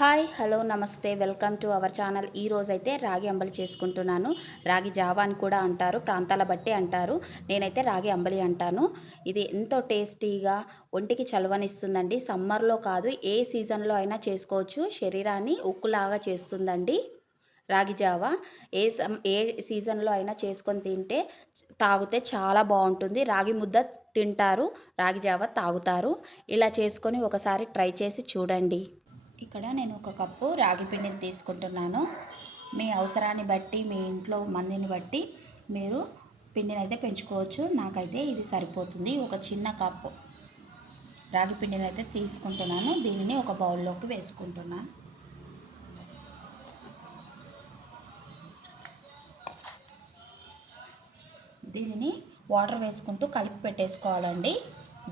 Hi hello నమస్తే. Welcome to our channel. ఈ రోజైతే రాగి అంబలి చేసుకుంటున్నాను. రాగి జావా అని కూడా అంటారు ప్రాంతాల బట్టి అంటారు. నేనైతే రాగి అంబలి అంటాను. ఇది ఎంతో టేస్టీగా ఒంటికి చలవనిస్తుందండి. సమ్మర్లో కాదు ఏ సీజన్లో అయినా చేసుకోవచ్చు. శరీరాన్ని ఉక్కులాగా చేస్తుందండి రాగి జావా. ఏ సమ్ ఏ సీజన్లో అయినా చేసుకొని తింటే తాగితే చాలా బాగుంటుంది. రాగి ముద్ద తింటారు రాగి జావా తాగుతారు. ఇలా చేసుకొని ఒకసారి ట్రై చేసి చూడండి. ఇక్కడ నేను ఒక కప్పు రాగి పిండిని తీసుకుంటున్నాను. మీ అవసరాన్ని బట్టి మీ ఇంట్లో మందిని బట్టి మీరు పిండిని అయితే పెంచుకోవచ్చు. నాకైతే ఇది సరిపోతుంది. ఒక చిన్న కప్పు రాగి పిండిని అయితే తీసుకుంటున్నాను. దీనిని ఒక బౌల్లోకి వేసుకుంటున్నాను దీనిని వాటర్ వేసుకుంటూ కలిపి పెట్టేసుకోవాలండి.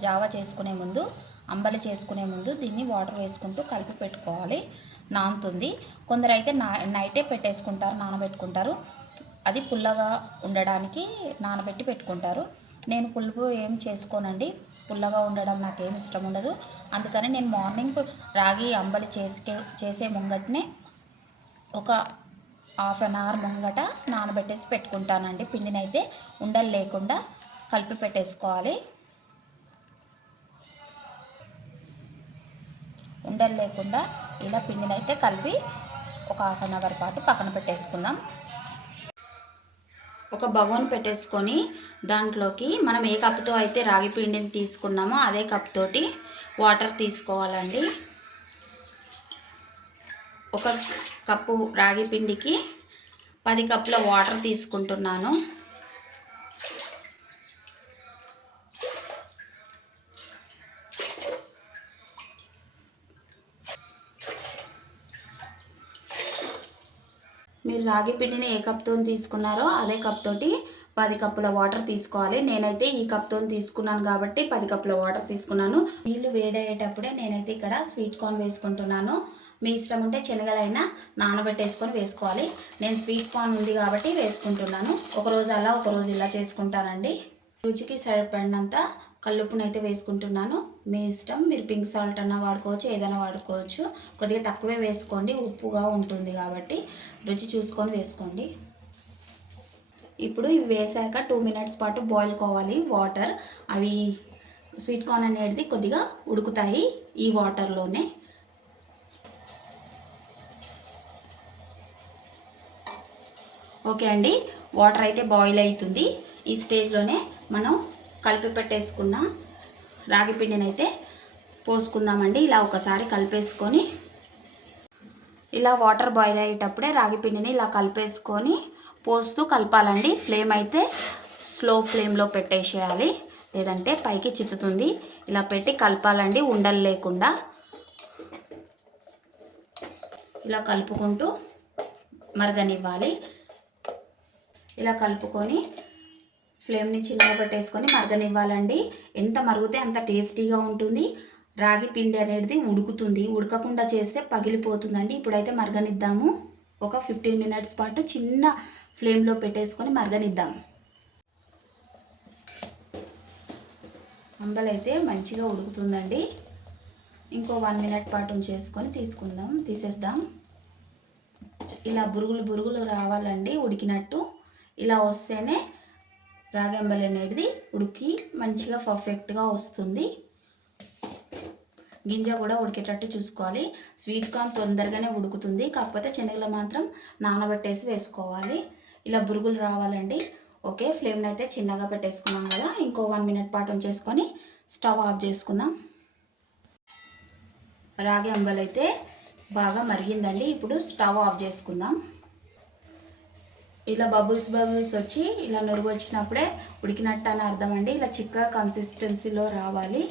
జావా చేసుకునే ముందు అంబలి చేసుకునే ముందు దీన్ని వాటర్ వేసుకుంటూ కలిపి పెట్టుకోవాలి. నానుతుంది. కొందరైతే నా నైటే పెట్టేసుకుంటారు నానబెట్టుకుంటారు. అది పుల్లగా ఉండడానికి నానబెట్టి పెట్టుకుంటారు. నేను పులుపు ఏం చేసుకోనండి. పుల్లగా ఉండడం నాకేం ఇష్టం ఉండదు. అందుకని నేను మార్నింగ్ రాగి అంబలి చేసే చేసే ముంగటనే ఒక హాఫ్ అన్ అవర్ ముంగట నానబెట్టేసి పెట్టుకుంటానండి. పిండినైతే ఉండలు లేకుండా కలిపి పెట్టేసుకోవాలి. ఉండలు లేకుండా ఇలా పిండిని అయితే కలిపి ఒక హాఫ్ అన్ అవర్ పాటు పక్కన పెట్టేసుకుందాం. ఒక బగోన్ పెట్టేసుకొని దాంట్లోకి మనం ఏ కప్తో అయితే రాగి పిండిని తీసుకున్నామో అదే కప్ తోటి వాటర్ తీసుకోవాలండి. ఒక కప్పు రాగి పిండికి పది కప్పుల వాటర్ తీసుకుంటున్నాను. మీరు రాగి పిండిని ఏ కప్తో తీసుకున్నారో అదే కప్ తోటి పది కప్పుల వాటర్ తీసుకోవాలి. నేనైతే ఈ కప్తో తీసుకున్నాను కాబట్టి పది కప్పుల వాటర్ తీసుకున్నాను. నీళ్ళు వేడయ్యేటప్పుడే నేనైతే ఇక్కడ స్వీట్ కార్న్ వేసుకుంటున్నాను. మీ ఇష్టం ఉంటే శనగలైనా నానబెట్టేసుకొని వేసుకోవాలి. నేను స్వీట్ కార్న్ ఉంది కాబట్టి వేసుకుంటున్నాను. ఒకరోజు అలా ఒకరోజు ఇలా చేసుకుంటానండి. రుచికి సరిపడినంత కల్లుప్పునైతే వేసుకుంటున్నాను. మీ ఇష్టం మీరు పింక్ సాల్ట్ అన్నా వాడుకోవచ్చు ఏదైనా వాడుకోవచ్చు. కొద్దిగా తక్కువే వేసుకోండి ఉప్పుగా ఉంటుంది కాబట్టి. రుచి చూసుకొని వేసుకోండి. ఇప్పుడు ఇవి వేసాక టూ మినిట్స్ పాటు బాయిల్ కావాలి. వాటర్. అవి స్వీట్ కార్న్ అనేది కొద్దిగా ఉడుకుతాయి ఈ వాటర్లోనే. ఓకే అండి. వాటర్ అయితే బాయిల్ అవుతుంది. ఈ స్టేజ్లోనే మనం కలిపి పెట్టేసుకున్న రాగి పిండిని అయితే పోసుకుందామండి. ఇలా ఒకసారి కలిపేసుకొని ఇలా వాటర్ బాయిల్ అయ్యేటప్పుడే రాగి పిండిని ఇలా కలిపేసుకొని పోస్తూ కలపాలండి. ఫ్లేమ్ అయితే స్లో ఫ్లేమ్లో పెట్టేసేయాలి. లేదంటే పైకి చిత్తుతుంది. ఇలా పెట్టి కలపాలండి. ఉండలు లేకుండా ఇలా కలుపుకుంటూ మరగనివ్వాలి. ఇలా కలుపుకొని ఫ్లేమ్ని చిన్నగా పెట్టేసుకొని మరగనివ్వాలండి. ఎంత మరుగుతే అంత టేస్టీగా ఉంటుంది. రాగి పిండి అనేది ఉడుకుతుంది. ఉడకకుండా చేస్తే పగిలిపోతుందండి. ఇప్పుడైతే మరగనిద్దాము. ఒక ఫిఫ్టీన్ మినిట్స్ పాటు చిన్న ఫ్లేమ్లో పెట్టేసుకొని మరగనిద్దాం. అంబలైతే మంచిగా ఉడుకుతుందండి. ఇంకో వన్ మినిట్ పాటు చేసుకొని తీసుకుందాం. తీసేద్దాం. ఇలా బురుగులు బురుగులు రావాలండి ఉడికినట్టు. ఇలా వస్తేనే రాగంబలి అనేది ఉడికి మంచిగా పర్ఫెక్ట్గా వస్తుంది. గింజ కూడా ఉడికేటట్టు చూసుకోవాలి. స్వీట్ కార్న్ తొందరగానే ఉడుకుతుంది. కాకపోతే శనగలు మాత్రం నానబెట్టేసి వేసుకోవాలి. ఇలా బురుగులు రావాలండి. ఓకే ఫ్లేమ్ని అయితే చిన్నగా పెట్టేసుకున్నాం కదా. ఇంకో వన్ మినిట్ పాటు ఉంచేసుకొని స్టవ్ ఆఫ్ చేసుకుందాం. రాగి అంబలు అయితే బాగా మరిగిందండి. ఇప్పుడు స్టవ్ ఆఫ్ చేసుకుందాం. ఇలా బబుల్స్ బబుల్స్ వచ్చి ఇలా నురుగు వచ్చినప్పుడే ఉడికినట్టు అని అర్థం అండి ఇలా చిక్క కన్సిస్టెన్సీలో రావాలి.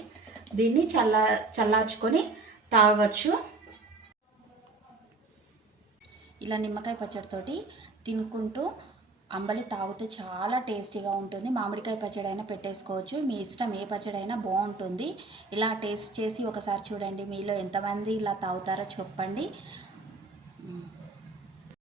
దీన్ని చల్లా చల్లార్చుకొని తాగవచ్చు ఇలా నిమ్మకాయ పచ్చడితోటి తినుకుంటూ అంబలి తాగితే చాలా టేస్టీగా ఉంటుంది. మామిడికాయ పచ్చడి అయినా పెట్టేసుకోవచ్చు. మీ ఇష్టం ఏ పచ్చడి అయినా బాగుంటుంది. ఇలా టేస్ట్ చేసి ఒకసారి చూడండి మీలో ఎంతమంది ఇలా తాగుతారో చెప్పండి.